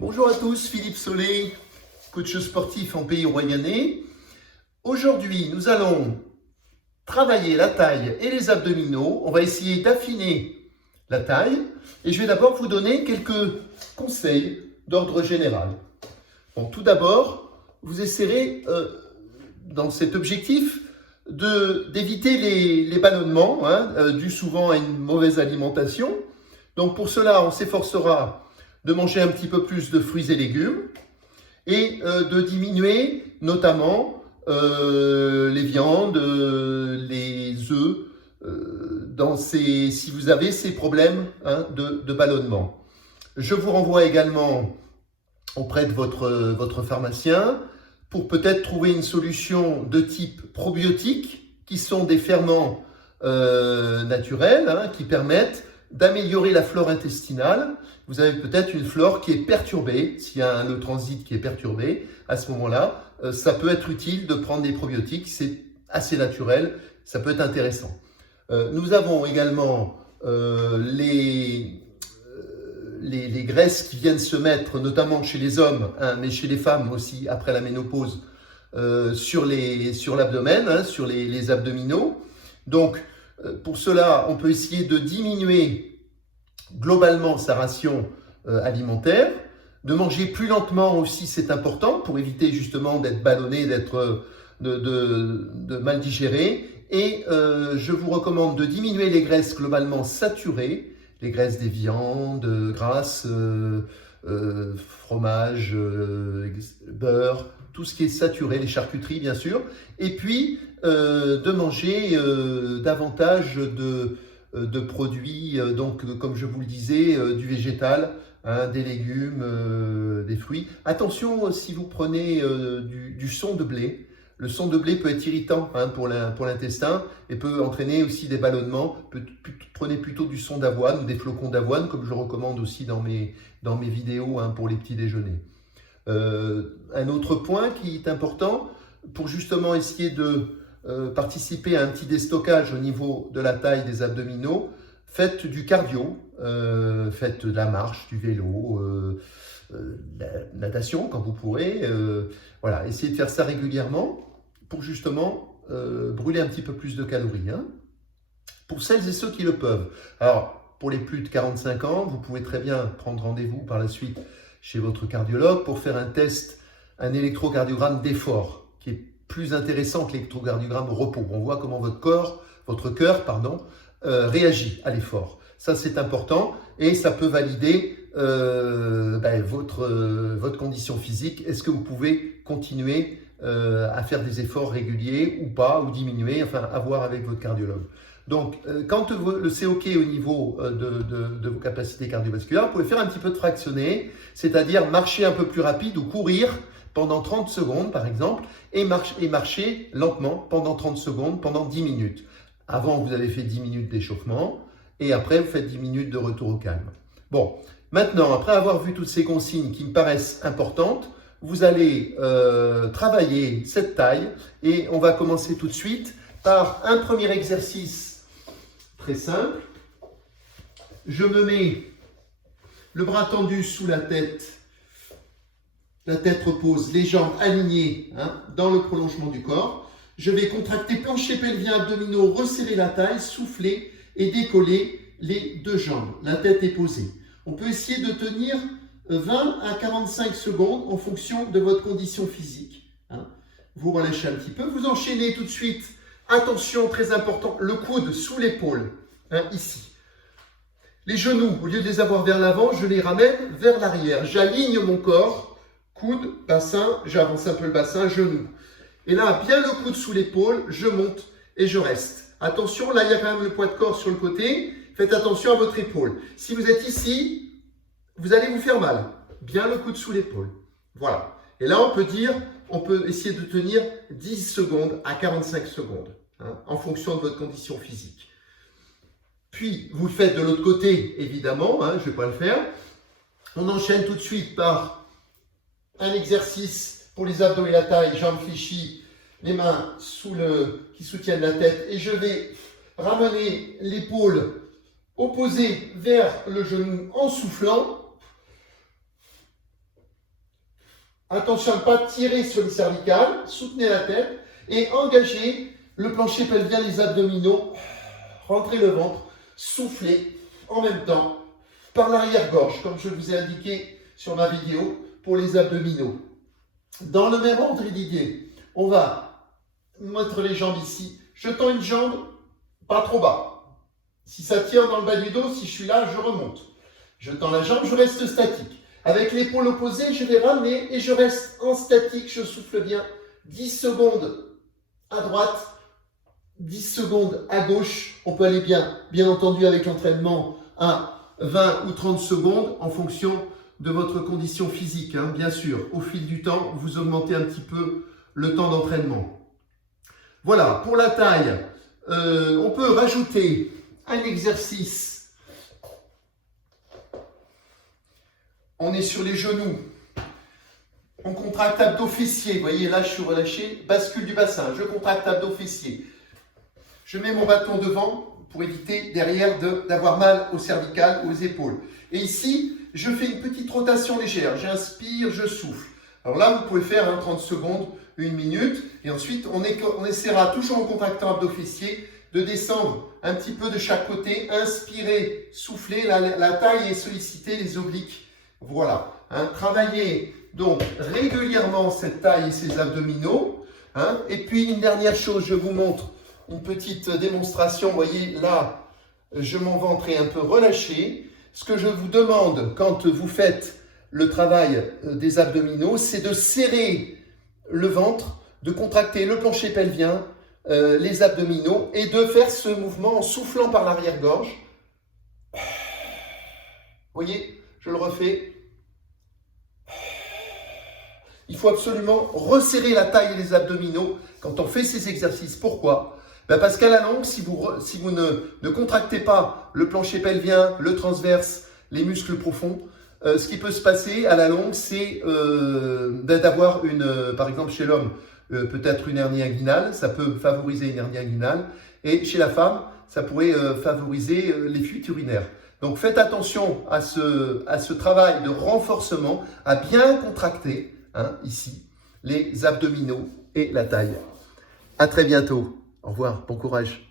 Bonjour à tous, Philippe Solé, coach sportif en Pays Royannais. Aujourd'hui, nous allons travailler la taille et les abdominaux. On va essayer d'affiner la taille et je vais d'abord vous donner quelques conseils d'ordre général. Bon, tout d'abord, vous essaierez dans cet objectif d'éviter les ballonnements, dus souvent à une mauvaise alimentation. Donc pour cela, on s'efforcera de manger un petit peu plus de fruits et légumes et de diminuer notamment les viandes, les œufs, si vous avez ces problèmes de ballonnement. Je vous renvoie également auprès de votre pharmacien pour peut-être trouver une solution de type probiotique, qui sont des ferments naturels qui permettent d'améliorer la flore intestinale. Vous avez peut-être une flore qui est perturbée. S'il y a le transit qui est perturbé, à ce moment-là, ça peut être utile de prendre des probiotiques. C'est assez naturel, ça peut être intéressant. Nous avons également les graisses qui viennent se mettre, notamment chez les hommes, mais chez les femmes aussi, après la ménopause, sur l'abdomen, sur les abdominaux. Donc, pour cela, on peut essayer de diminuer globalement sa ration alimentaire, de manger plus lentement aussi, c'est important pour éviter justement d'être ballonné, de mal digérer. Et je vous recommande de diminuer les graisses globalement saturées, les graisses des viandes, grasses, fromage, beurre, tout ce qui est saturé, les charcuteries bien sûr, et puis de manger davantage de produits, donc comme je vous le disais, du végétal, des légumes, des fruits. Attention si vous prenez du son de blé. Le son de blé peut être irritant pour l'intestin et peut entraîner aussi des ballonnements. Prenez plutôt du son d'avoine ou des flocons d'avoine, comme je le recommande aussi dans mes vidéos pour les petits déjeuners. Un autre point qui est important pour justement essayer de participer à un petit déstockage au niveau de la taille des abdominaux, faites du cardio, faites de la marche, du vélo, la natation quand vous pourrez. Voilà, essayez de faire ça régulièrement pour justement brûler un petit peu plus de calories. Pour celles et ceux qui le peuvent. Alors, pour les plus de 45 ans, vous pouvez très bien prendre rendez-vous par la suite chez votre cardiologue pour faire un test, un électrocardiogramme d'effort, qui est plus intéressant que l'électrocardiogramme au repos. On voit comment votre cœur, réagit à l'effort. Ça, c'est important et ça peut valider votre condition physique. Est-ce que vous pouvez continuer à faire des efforts réguliers ou pas, ou diminuer, enfin, à voir avec votre cardiologue. Donc, quand c'est OK au niveau de vos capacités cardiovasculaires, vous pouvez faire un petit peu de fractionné, c'est-à-dire marcher un peu plus rapide ou courir pendant 30 secondes, par exemple, et marcher lentement pendant 30 secondes, pendant 10 minutes. Avant, vous avez fait 10 minutes d'échauffement, et après, vous faites 10 minutes de retour au calme. Bon, maintenant, après avoir vu toutes ces consignes qui me paraissent importantes, vous allez travailler cette taille, et on va commencer tout de suite par un premier exercice très simple. Je me mets le bras tendu sous la tête repose, les jambes alignées dans le prolongement du corps. Je vais contracter plancher pelvien, abdominaux, resserrer la taille, souffler et décoller les deux jambes. La tête est posée. On peut essayer de tenir 20 à 45 secondes en fonction de votre condition physique. Vous relâchez un petit peu, vous enchaînez tout de suite. Attention, très important, le coude sous l'épaule, ici. Les genoux, au lieu de les avoir vers l'avant, je les ramène vers l'arrière. J'aligne mon corps, coude, bassin, j'avance un peu le bassin, genou. Et là, bien le coude sous l'épaule, je monte et je reste. Attention, là, il y a quand même le poids de corps sur le côté. Faites attention à votre épaule. Si vous êtes ici, vous allez vous faire mal. Bien le coude sous l'épaule. Voilà. Et là, on peut essayer de tenir 10 secondes à 45 secondes, en fonction de votre condition physique. Puis, vous le faites de l'autre côté, évidemment, je ne vais pas le faire. On enchaîne tout de suite par un exercice pour les abdos et la taille, jambes fléchies, les mains qui soutiennent la tête. Et je vais ramener l'épaule opposée vers le genou en soufflant. Attention à ne pas tirer sur les cervicales, soutenez la tête et engagez le plancher pelvien, les abdominaux, rentrez le ventre, soufflez en même temps par l'arrière-gorge, comme je vous ai indiqué sur ma vidéo pour les abdominaux. Dans le même ordre d'idée, on va mettre les jambes ici. Je tends une jambe, pas trop bas. Si ça tient dans le bas du dos, si je suis là, je remonte. Je tends la jambe, je reste statique. Avec l'épaule opposée, je vais ramener et je reste en statique. Je souffle bien 10 secondes à droite, 10 secondes à gauche. On peut aller bien entendu avec l'entraînement à 20 ou 30 secondes en fonction de votre condition physique. Bien sûr, au fil du temps, vous augmentez un petit peu le temps d'entraînement. Voilà, pour la taille, on peut rajouter un exercice. On est sur les genoux. On contracte abdos-fessiers. Vous voyez, là, je suis relâché. Bascule du bassin. Je contracte abdos-fessiers. Je mets mon bâton devant pour éviter derrière d'avoir mal aux cervicales ou aux épaules. Et ici, je fais une petite rotation légère. J'inspire, je souffle. Alors là, vous pouvez faire 30 secondes, 1 minute. Et ensuite, on essaiera, toujours en contractant abdos-fessiers, de descendre un petit peu de chaque côté. Inspirez, soufflez. La taille est sollicitée, les obliques. Voilà. Travaillez donc régulièrement cette taille et ces abdominaux. Et puis, une dernière chose, je vous montre une petite démonstration. Vous voyez, là, mon ventre est un peu relâché. Ce que je vous demande quand vous faites le travail des abdominaux, c'est de serrer le ventre, de contracter le plancher pelvien, les abdominaux et de faire ce mouvement en soufflant par l'arrière-gorge. Vous voyez, je le refais. Il faut absolument resserrer la taille et les abdominaux quand on fait ces exercices. Pourquoi ? Parce qu'à la longue, si vous ne contractez pas le plancher pelvien, le transverse, les muscles profonds, ce qui peut se passer à la longue, c'est d'avoir par exemple chez l'homme, peut-être une hernie inguinale. Ça peut favoriser une hernie inguinale. Et chez la femme, ça pourrait favoriser les fuites urinaires. Donc faites attention à ce travail de renforcement, à bien contracter ici les abdominaux et la taille. À très bientôt. Au revoir, bon courage.